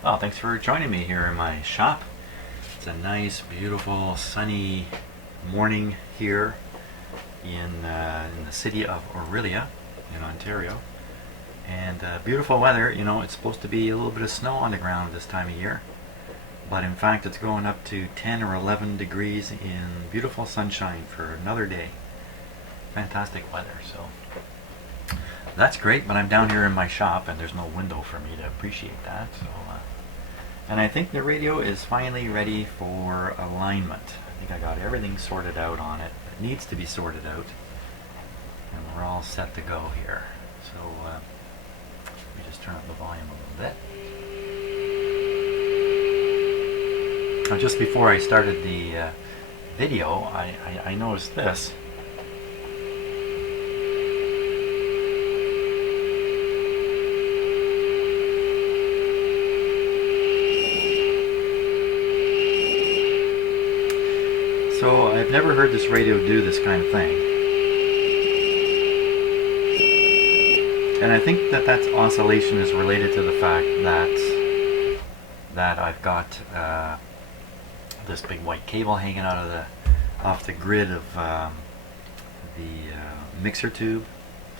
Well, thanks for joining me here in my shop. It's a nice, beautiful, sunny morning here in the city of Orillia in Ontario. And beautiful weather. You know, it's supposed to be a little bit of snow on the ground this time of year. But in fact, it's going up to 10 or 11 degrees in beautiful sunshine for another day. Fantastic weather. So that's great, but I'm down here in my shop and there's no window for me to appreciate that. And I think the radio is finally ready for alignment. I think I got everything sorted out on it. It needs to be sorted out. And we're all set to go here. So let me just turn up the volume a little bit. Now, just before I started the video, I noticed this. So I've never heard this radio do this kind of thing. And I think that oscillation is related to the fact that I've got this big white cable hanging out off the grid of the mixer tube,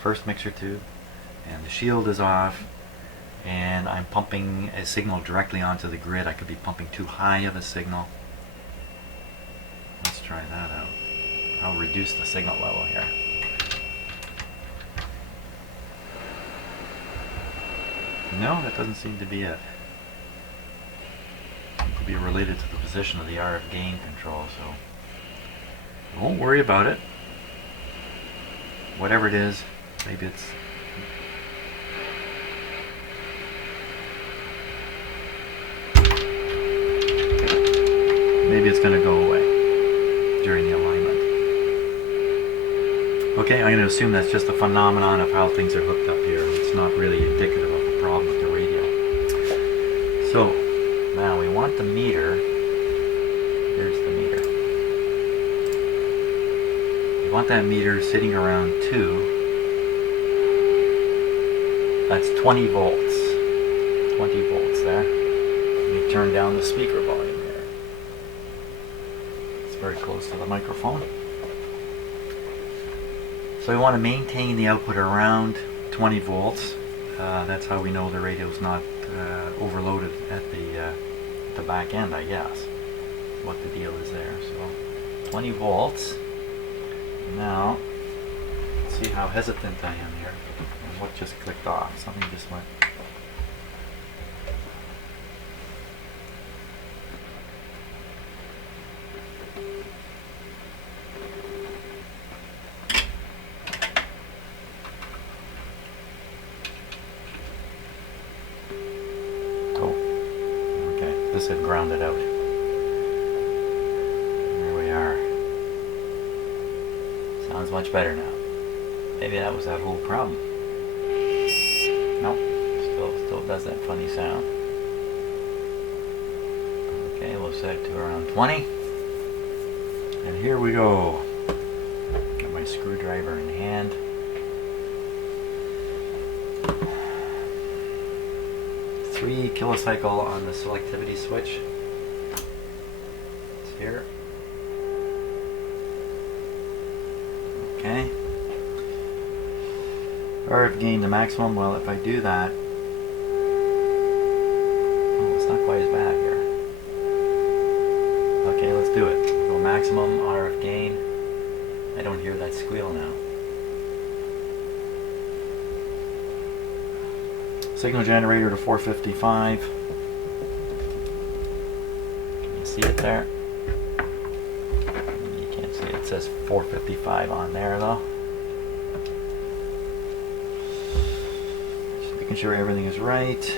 first mixer tube, and the shield is off, and I'm pumping a signal directly onto the grid. I could be pumping too high of a signal. Let's try that out. I'll reduce the signal level here. No, that doesn't seem to be it. It could be related to the position of the RF gain control, so I won't worry about it. Whatever it is, maybe it's going to go away during the alignment. Okay, I'm going to assume that's just a phenomenon of how things are hooked up here. It's not really indicative of a problem with the radio. So, now we want the meter. Here's the meter. We want that meter sitting around 2. That's 20 volts. 20 volts there. Let me turn down the speaker volume there. Very close to the microphone. So we want to maintain the output around 20 volts. That's how we know the radio is not overloaded at the back end, I guess. What the deal is there. So 20 volts. Now, let's see how hesitant I am here. And what just clicked off? Something just went. This had grounded out. There we are. Sounds much better now. Maybe that was that whole problem. Nope, still does that funny sound. Okay, we'll set it to around 20. And here we go. Got my screwdriver in hand. 3 kilocycle on the selectivity switch. It's here. Okay. RF gain to maximum. Well, if I do that, oh, it's not quite as bad here. Okay, let's do it. Go maximum RF gain. I don't hear that squeal now. Signal generator to 455. Can you see it there? You can't see it. It says 455 on there though. Just making sure everything is right.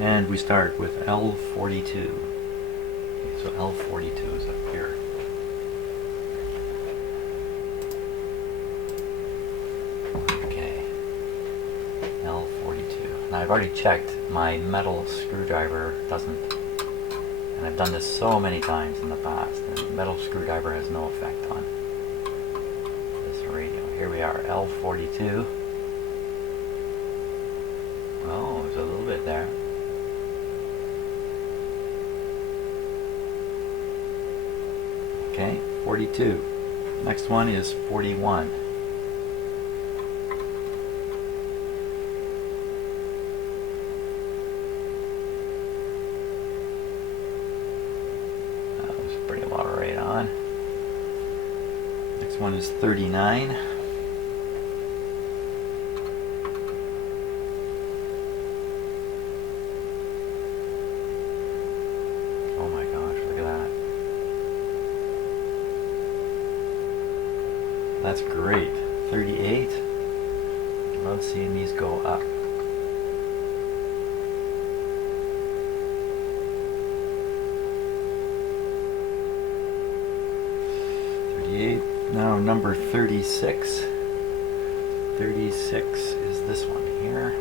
And we start with L42. Okay, so L42 is up here. I've already checked, my metal screwdriver doesn't, and I've done this so many times in the past, and metal screwdriver has no effect on this radio. Here we are, L42. 42. Next one is 41. That was pretty well right on. Next one is 39. Oh my gosh, look at that. That's great. 38. Love seeing these go up. 38. Now number 36. 36 is this one here.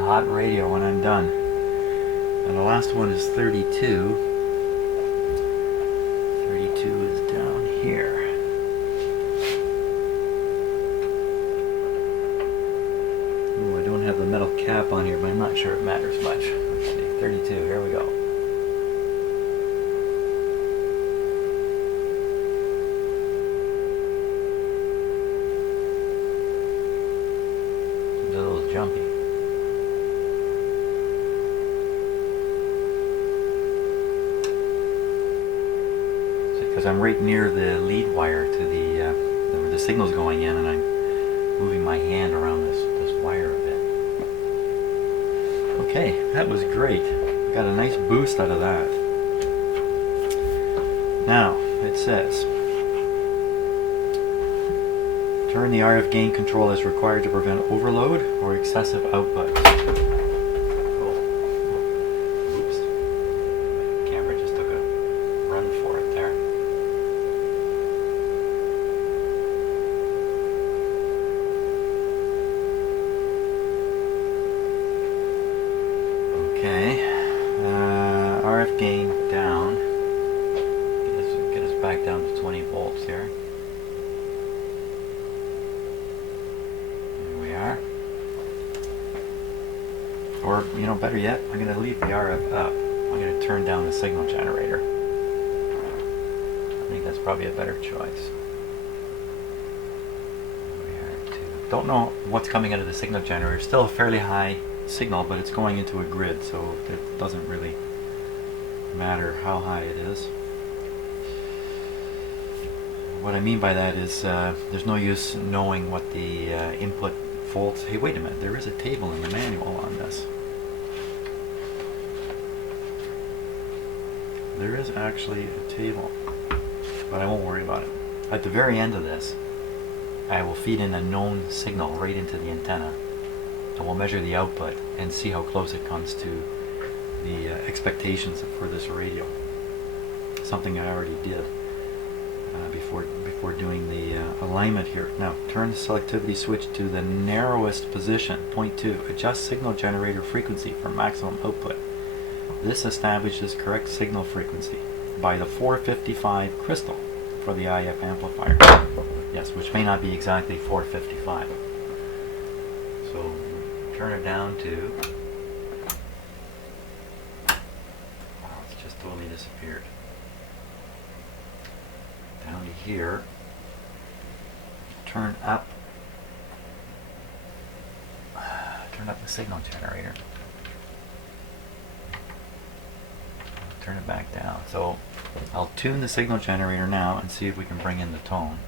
Hot radio when I'm done. And the last one is 32. 32 is down here. Oh, I don't have the metal cap on here, but I'm not sure it matters much. Let's see, 32, here we go. It's a little jumpy. Because I'm right near the lead wire to the signal's going in, and I'm moving my hand around this wire a bit. Okay, that was great. Got a nice boost out of that. Now, it says, turn the RF gain control as required to prevent overload or excessive output. RF gain down. Get us back down to 20 volts here. There we are. Or, you know, better yet, I'm going to leave the RF up. I'm going to turn down the signal generator. I think that's probably a better choice. Don't know what's coming out of the signal generator. Still a fairly high signal, but it's going into a grid, so it doesn't really matter how high it is. What I mean by that is there's no use knowing what the input volts. Hey, wait a minute, there is a table in the manual on this. There is actually a table, but I won't worry about it. At the very end of this, I will feed in a known signal right into the antenna, and we'll measure the output and see how close it comes to the expectations for this radio. Something I already did before doing the alignment here. Now, turn the selectivity switch to the narrowest position, 0.2. Adjust signal generator frequency for maximum output. This establishes correct signal frequency by the 455 crystal for the IF amplifier. Yes, which may not be exactly 455. So turn it down to, wow, it's just totally disappeared. Down to here. Turn up the signal generator. Turn it back down. So I'll tune the signal generator now and see if we can bring in the tone.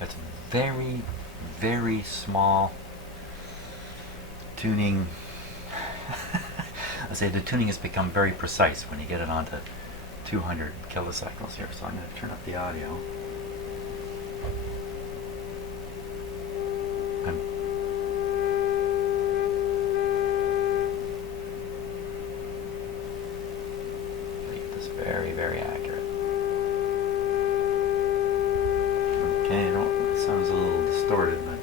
It's very, very small tuning. I say the tuning has become very precise when you get it onto 200 kilocycles here. So I'm going to turn up the audio. Very, very accurate. Okay, it sounds a little distorted, but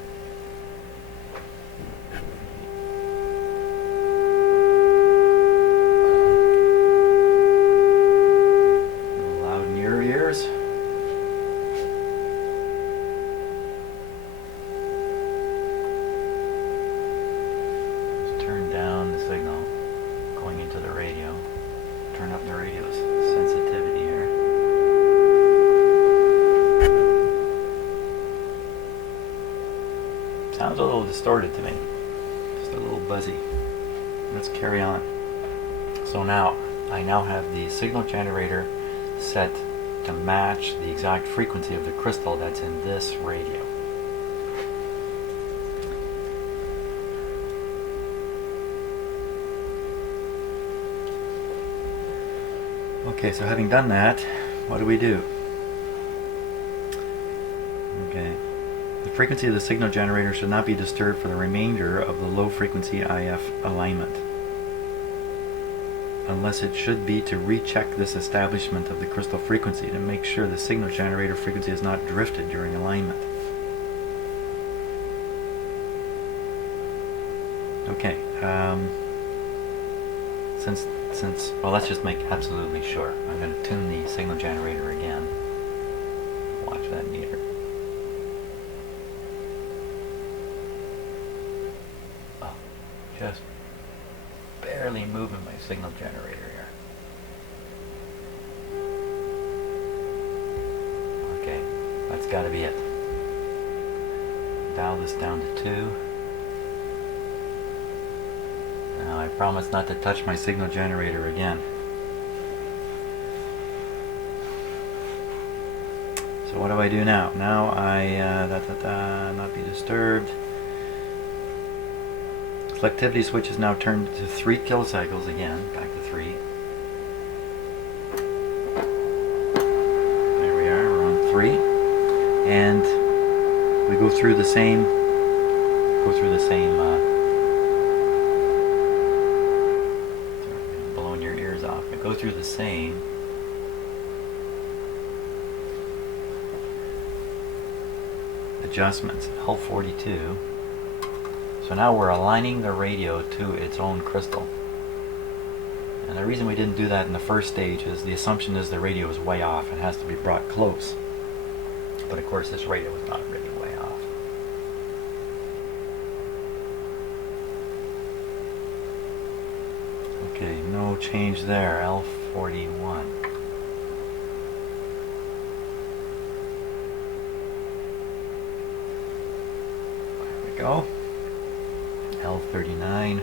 sounds a little distorted to me. Just a little buzzy. Let's carry on. So now, I now have the signal generator set to match the exact frequency of the crystal that's in this radio. Okay, so having done that, what do we do? Okay, the frequency of the signal generator should not be disturbed for the remainder of the low frequency IF alignment, unless it should be to recheck this establishment of the crystal frequency to make sure the signal generator frequency is not drifted during alignment. Okay, well, let's just make absolutely sure. I'm going to tune the signal generator again. Watch that meter. Oh, just barely moving my signal generator here. Okay, that's got to be it. Dial this down to 2. Now I promise not to touch my signal generator again. So what do I do now? Now I not be disturbed. Selectivity switch is now turned to 3 kilocycles again, back to 3. There we are, we're on 3. And we go through the same, blowing your ears off. I go through the same adjustments, L42. So now we're aligning the radio to its own crystal. And the reason we didn't do that in the first stage is the assumption is the radio is way off and has to be brought close. But of course this radio is not really way off. Okay, no change there, L41. There we go. L39.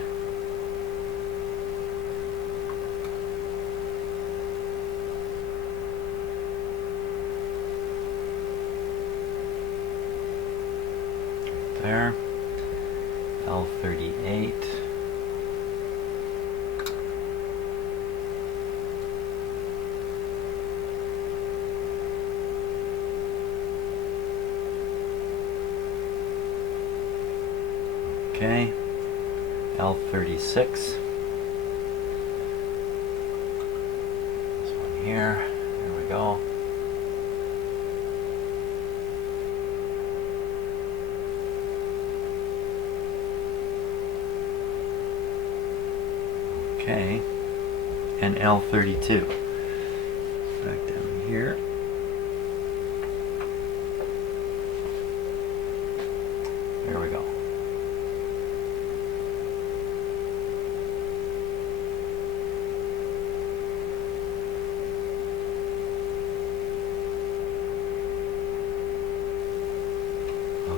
There. L38. Okay. L36. This one here. There we go. Okay. And L32. Back down here. There we go.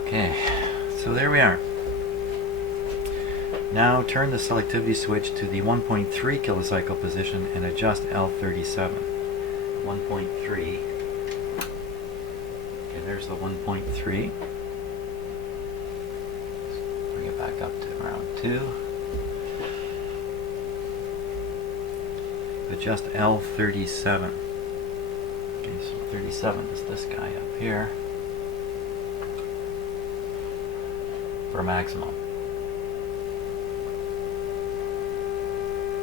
Okay, so there we are. Now turn the selectivity switch to the 1.3 kilocycle position and adjust L37. 1.3. Okay, there's the 1.3. Bring it back up to around 2. Adjust L37. Okay, so 37 is this guy up here. For maximum.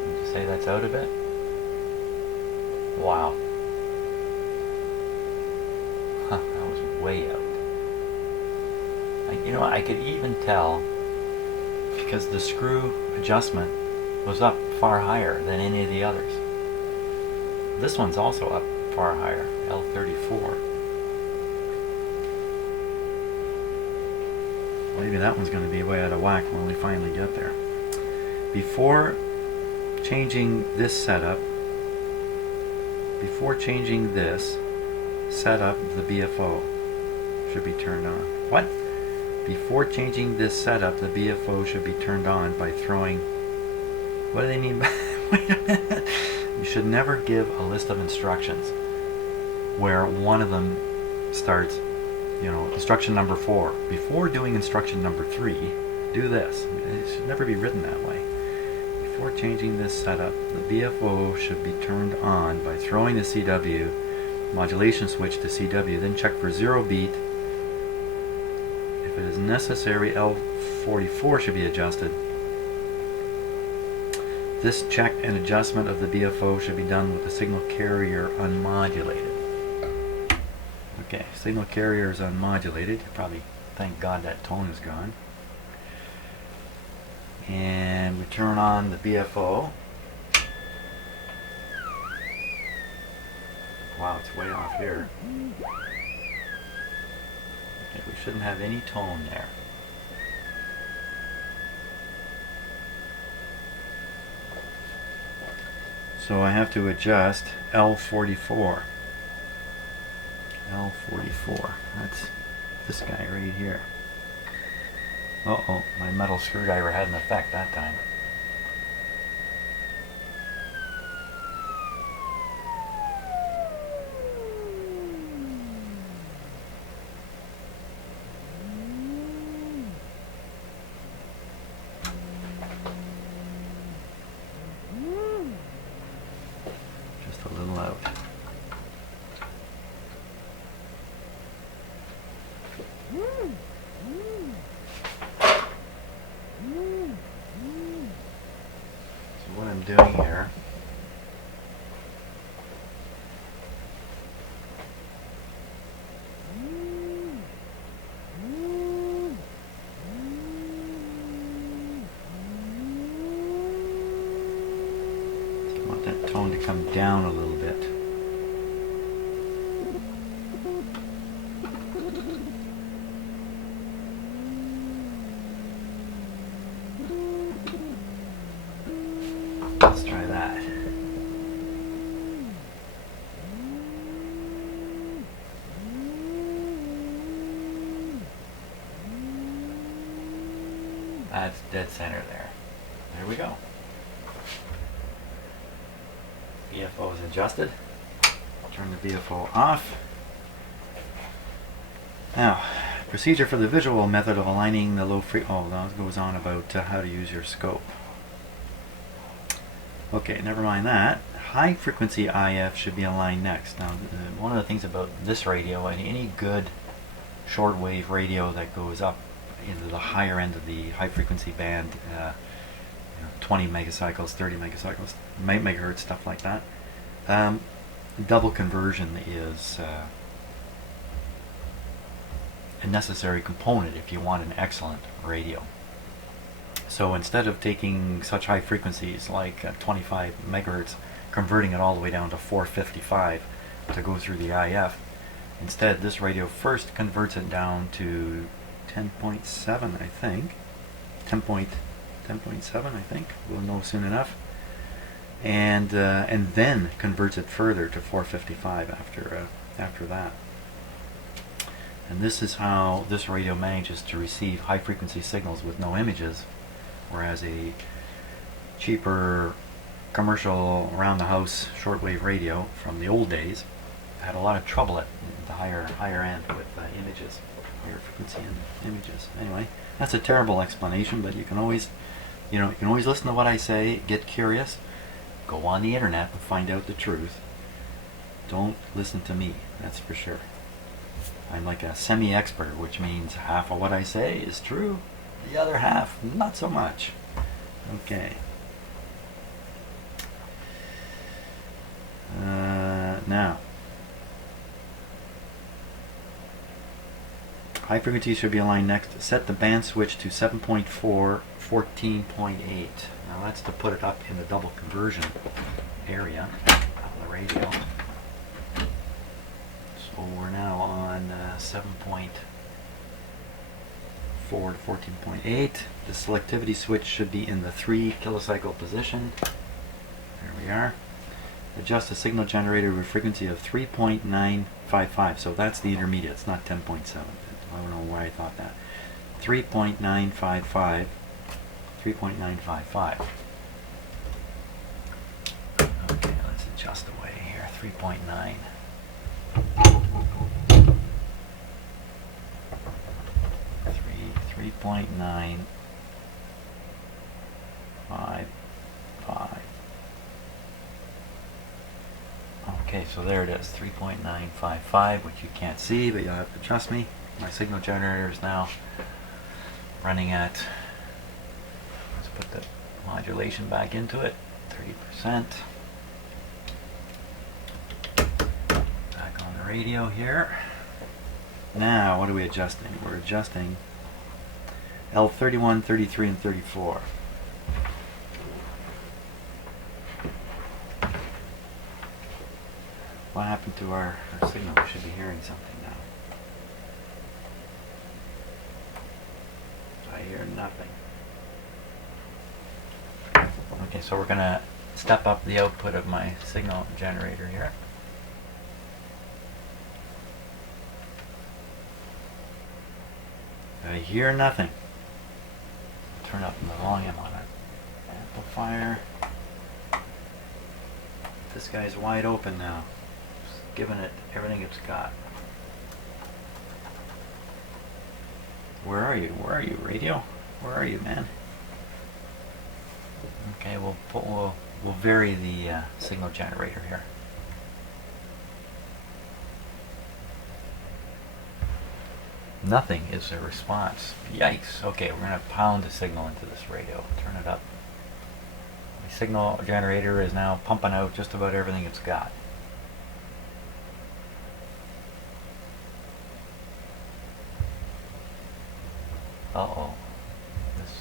Would you say that's out of it? Wow. Huh, that was way out. You know, I could even tell because the screw adjustment was up far higher than any of the others. This one's also up far higher, L34. Maybe that one's going to be way out of whack when we finally get there. Before changing this setup, set up the BFO should be turned on. What? Before changing this setup, the BFO should be turned on by throwing... What do they mean by... Wait a minute. You should never give a list of instructions where one of them starts, you know, instruction number 4. Before doing instruction number 3, do this. It should never be written that way. Before changing this setup, the BFO should be turned on by throwing the CW modulation switch to CW, then check for 0 beat. If it is necessary, L44 should be adjusted. This check and adjustment of the BFO should be done with the signal carrier unmodulated. Okay, signal carrier is unmodulated. You probably thank God that tone is gone. And we turn on the BFO. Wow, it's way off here. Okay, we shouldn't have any tone there. So I have to adjust L44. L44. That's this guy right here. Uh-oh, my metal screwdriver had an effect that time. Just a little out. So what I'm doing here I want that tone to come down a little bit. Let's try that. That's dead center there. There we go. BFO is adjusted. Turn the BFO off. Now, procedure for the visual method of aligning the low frequency. Oh, that goes on about how to use your scope. Okay, never mind that. High frequency IF should be aligned next. Now, one of the things about this radio, and any good shortwave radio that goes up into the higher end of the high frequency band, 20 megacycles, 30 megacycles, megahertz, stuff like that, double conversion is a necessary component if you want an excellent radio. So instead of taking such high frequencies like 25 megahertz, converting it all the way down to 455 to go through the IF, instead this radio first converts it down to 10.7, I think. 10.7, I think. We'll know soon enough. And then converts it further to 455 after that. And this is how this radio manages to receive high frequency signals with no images, whereas a cheaper commercial around the house shortwave radio from the old days had a lot of trouble at the higher end with images, higher frequency and images. Anyway, that's a terrible explanation, but you can always listen to what I say, get curious, go on the internet and find out the truth. Don't listen to me, that's for sure. I'm like a semi-expert, which means half of what I say is true, the other half not so much. Okay. Now, high frequency should be aligned next. Set the band switch to 7.4, 14.8. Now that's to put it up in the double conversion area of the radio. So we're now on 7.4 to 14.8. The selectivity switch should be in the 3 kilocycle position. There we are. Adjust the signal generator with a frequency of 3.955. So that's the intermediate. It's not 10.7. I don't know why I thought that. 3.955. 3.955. Okay, let's adjust away here. 3.9. 3.955. Okay, so there it is, 3.955, which you can't see, but you'll have to trust me. My signal generator is now running at, let's put the modulation back into it, 30%. Back on the radio here. Now, what are we adjusting? We're adjusting L31, 33, and 34. What happened to our signal? We should be hearing something now. I hear nothing. Okay, so we're going to step up the output of my signal generator here. I hear nothing. Turn up the volume on it. Amplifier. This guy's wide open now. Just giving it everything it's got. Where are you? Where are you, radio? Where are you, man? Okay, we'll vary the signal generator here. Nothing is a response. Yikes. Okay, we're going to pound the signal into this radio. Turn it up. The signal generator is now pumping out just about everything it's got. Uh-oh. This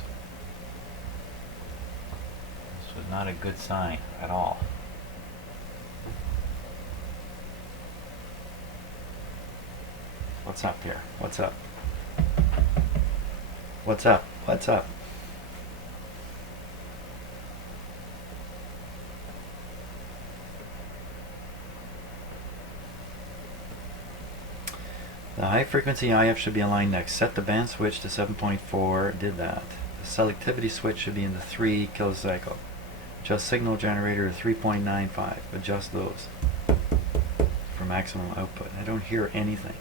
was not a good sign at all. What's up here? What's up? What's up? What's up? The high frequency IF should be aligned next. Set the band switch to 7.4. Did that. The selectivity switch should be in the 3 kilocycle. Adjust signal generator to 3.95. Adjust those for maximum output. I don't hear anything.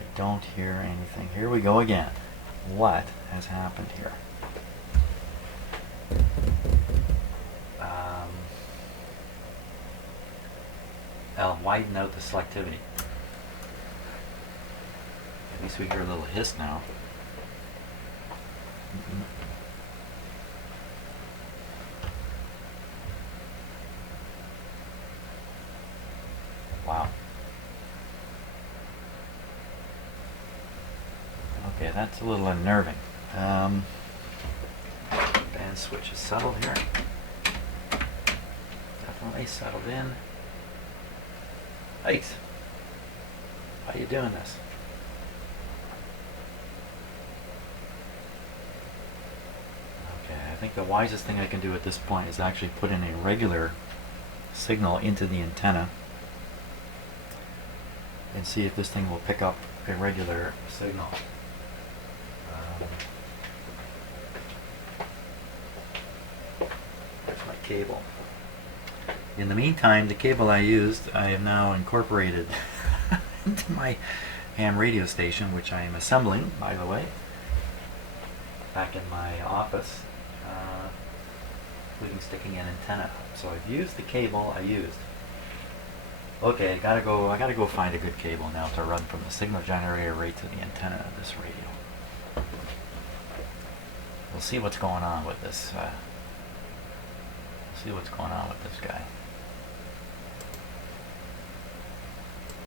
I don't hear anything. Here we go again. What has happened here? I'll widen out the selectivity. At least we hear a little hiss now. Wow. Okay, that's a little unnerving. Band switch is settled here. Definitely settled in. Thanks. How you doing this? Okay, I think the wisest thing I can do at this point is actually put in a regular signal into the antenna and see if this thing will pick up a regular signal. There's my cable. In the meantime, the cable I used, I have now incorporated into my ham radio station, which I am assembling, by the way, back in my office, including sticking an antenna. So I've used the cable I used. Okay, I gotta go find a good cable now to run from the signal generator right to the antenna of this radio. We'll see what's going on with this. See what's going on with this guy.